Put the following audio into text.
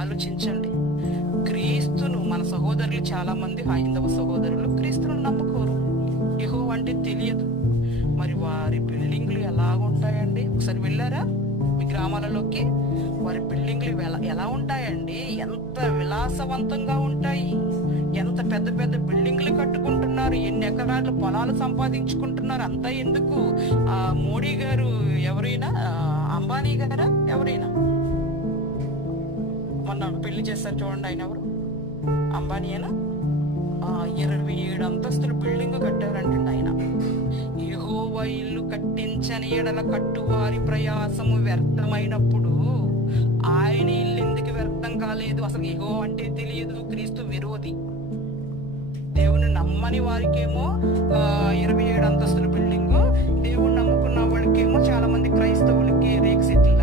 ఆలోచించండి. క్రీస్తును మన సహోదరులు చాలా మంది హైందవ సహోదరులు క్రీస్తును నమ్ముకోరు, యెహోవా అంటే తెలియదు. మరి వారి బిల్డింగ్లు ఎలా ఉంటాయండి? ఒకసారి వెళ్ళారా మీ గ్రామాలలోకి? వారి బిల్డింగ్లు ఎలా ఉంటాయండి? ఎంత విలాసవంతంగా ఉంటాయి, ఎంత పెద్ద పెద్ద బిల్డింగ్లు కట్టుకుంటున్నారు, ఎన్ని ఎకరాల పొలాలు సంపాదించుకుంటున్నారు. అంతా ఎందుకు? మోడీ గారు ఎవరైనా, అంబానీ గారా ఎవరైనా మొన్న పెళ్లి చేస్తారు చూడండి, ఆయన ఎవరు? అంబానీయేనా? 27 అంతస్తుల బిల్డింగ్ కట్టారంటండి ఆయన. యెహోవా ఇల్లు కట్టించని ఎడల కట్టువారి ప్రయాసము వ్యర్థమైనప్పుడు ఆయన ఇల్లు ఎందుకు వ్యర్థం కాలేదు? అసలు యెహోవా అంటే తెలియదు, క్రీస్తు విరోధి. దేవుని నమ్మని వారికేమో 27 అంతస్తుల బిల్డింగ్, దేవుని నమ్ముకున్న వాళ్ళకేమో చాలా మంది క్రైస్తవులకి రేక్ సెటిల్